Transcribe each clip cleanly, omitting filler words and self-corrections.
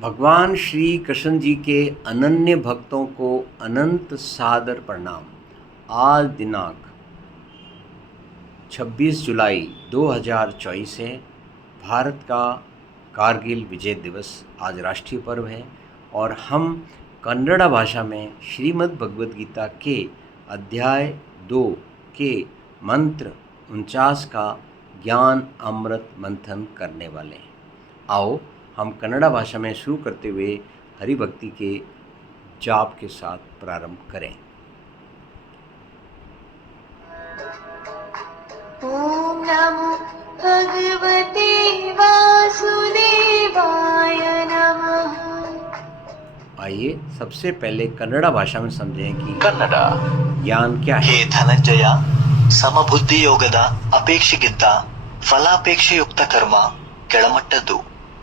भगवान श्री कृष्ण जी के अनन्य भक्तों को अनंत सादर प्रणाम। आज दिनांक 26 जुलाई 2024 है। भारत का कारगिल विजय दिवस आज राष्ट्रीय पर्व है और हम कन्नड़ा भाषा में श्रीमद् भगवद गीता के अध्याय 2 के मंत्र 49 का ज्ञान अमृत मंथन करने वाले हैं। आओ हम कन्नड़ा भाषा में शुरू करते हुए हरि भक्ति के जाप के साथ प्रारंभ करें। ओम नमो भगवते वासुदेवाय नमः। आइए सबसे पहले कन्नड़ा भाषा में समझें कि ಕನ್ನಡ ज्ञान क्या है। ಹೇ ಧನಂಜಯ, ಸಮಬುದ್ಧಿಯೋಗದ ಅಪೇಕ್ಷೆಗಿಂತ ಫಲಾಪೇಕ್ಷೆಯುಕ್ತ ಕರ್ಮ ಕೆಳಮಟ್ಟದ್ದು.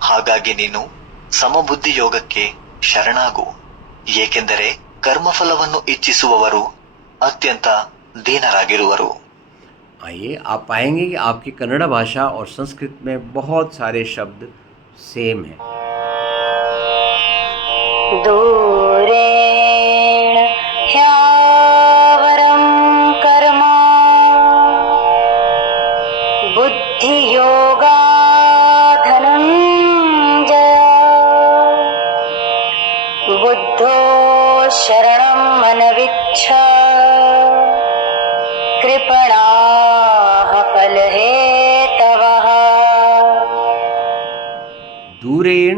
ಹಾಗಾಗಿ ನೀನು ಸಮಬುದ್ಧಿ ಯೋಗಕ್ಕೆ ಶರಣಾಗು. ಏಕೆಂದರೆ ಕರ್ಮಫಲವನ್ನು ಇಚ್ಛಿಸುವವರು ಅತ್ಯಂತ ದೀನರಾಗಿರುವರು. आइए आप पाएंगे कि आपकी कन्नड़ा भाषा और संस्कृत में बहुत सारे शब्द सेम हैं। दूरेण ह्यावरं कर्म बुद्धियोगा धनंजय बुद्धो शरणं मनविच्छ कृपणाः फलहेतवः। दूरेण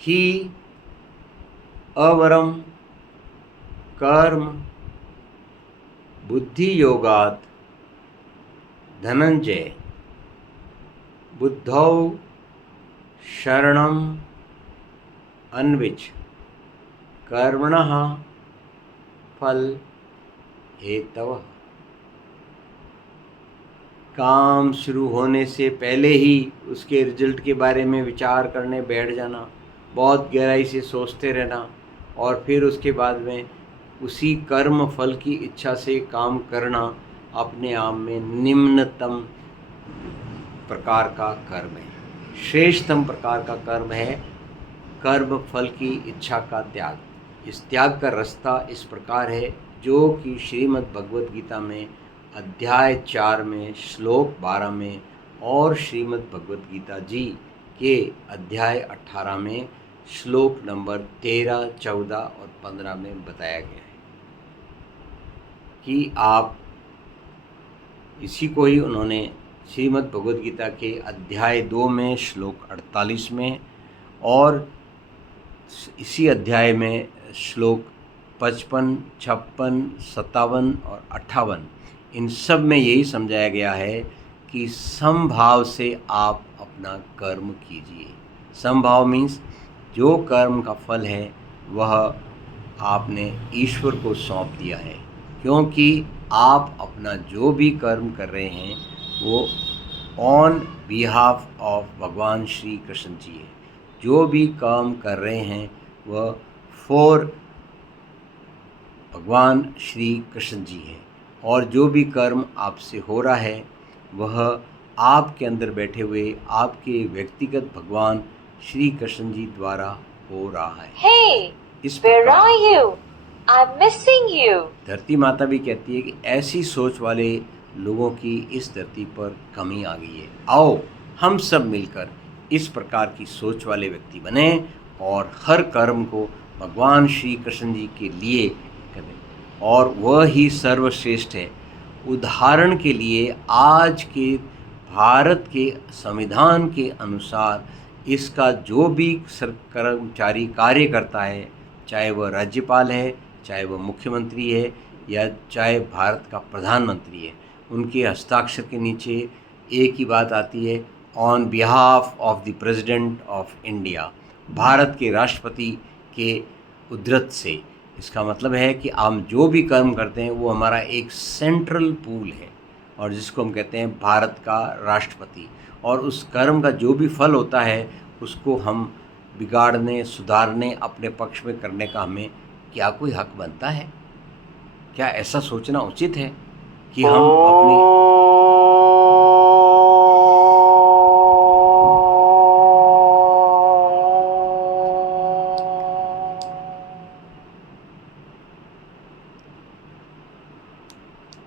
ही अवरम कर्म बुद्धि योगात धनंजय बुद्धौ शरणम अन्विच कर्मणः फल हेतवः। काम शुरू होने से पहले ही उसके रिजल्ट के बारे में विचार करने बैठ जाना, बहुत गहराई से सोचते रहना और फिर उसके बाद में उसी कर्म फल की इच्छा से काम करना अपने आप में निम्नतम प्रकार का कर्म है। श्रेष्ठतम प्रकार का कर्म है कर्म फल की इच्छा का त्याग। इस त्याग का रास्ता इस प्रकार है जो कि श्रीमद् भगवद गीता में अध्याय 4 में श्लोक 12 में और श्रीमद् भगवद गीता जी के अध्याय 18 में श्लोक नंबर 13, 14 और 15 में बताया गया है कि आप इसी को ही उन्होंने श्रीमद् भगवद गीता के अध्याय 2 में श्लोक 48 में और इसी अध्याय में श्लोक 55, 56, 57 और 58 इन सब में यही समझाया गया है कि समभाव से आप अपना कर्म कीजिए। समभाव मीन्स जो कर्म का फल है वह आपने ईश्वर को सौंप दिया है, क्योंकि आप अपना जो भी कर्म कर रहे हैं वो ऑन बिहाफ ऑफ भगवान श्री कृष्ण जी है। जो भी काम कर रहे हैं वह फॉर भगवान श्री कृष्ण जी है और जो भी कर्म आपसे हो रहा है वह आपके अंदर बैठे हुए आपके व्यक्तिगत भगवान श्री कृष्ण जी द्वारा हो रहा है। Hey, इस where प्रकार are you? I'm missing you. धरती माता भी कहती है कि ऐसी सोच वाले लोगों की इस धरती पर कमी आ गई है। आओ हम सब मिलकर इस प्रकार की सोच वाले व्यक्ति बने और हर कर्म को भगवान श्री कृष्ण जी के लिए करें और वह ही सर्वश्रेष्ठ है। उदाहरण के लिए आज के भारत के संविधान के अनुसार इसका जो भी कर्मचारी कार्य करता है, चाहे वह राज्यपाल है, चाहे वह मुख्यमंत्री है या चाहे भारत का प्रधानमंत्री है, उनके हस्ताक्षर के नीचे एक ही बात आती है, on behalf of the president of India, Bharat के राष्ट्रपति के उद्धृत से। इसका मतलब है कि हम जो भी कर्म करते हैं वो हमारा एक सेंट्रल पूल है और जिसको हम कहते हैं भारत का राष्ट्रपति, और उस कर्म का जो भी फल होता है उसको हम बिगाड़ने, सुधारने, अपने पक्ष में करने का हमें क्या कोई हक बनता है? क्या ऐसा सोचना उचित है कि हम अपनी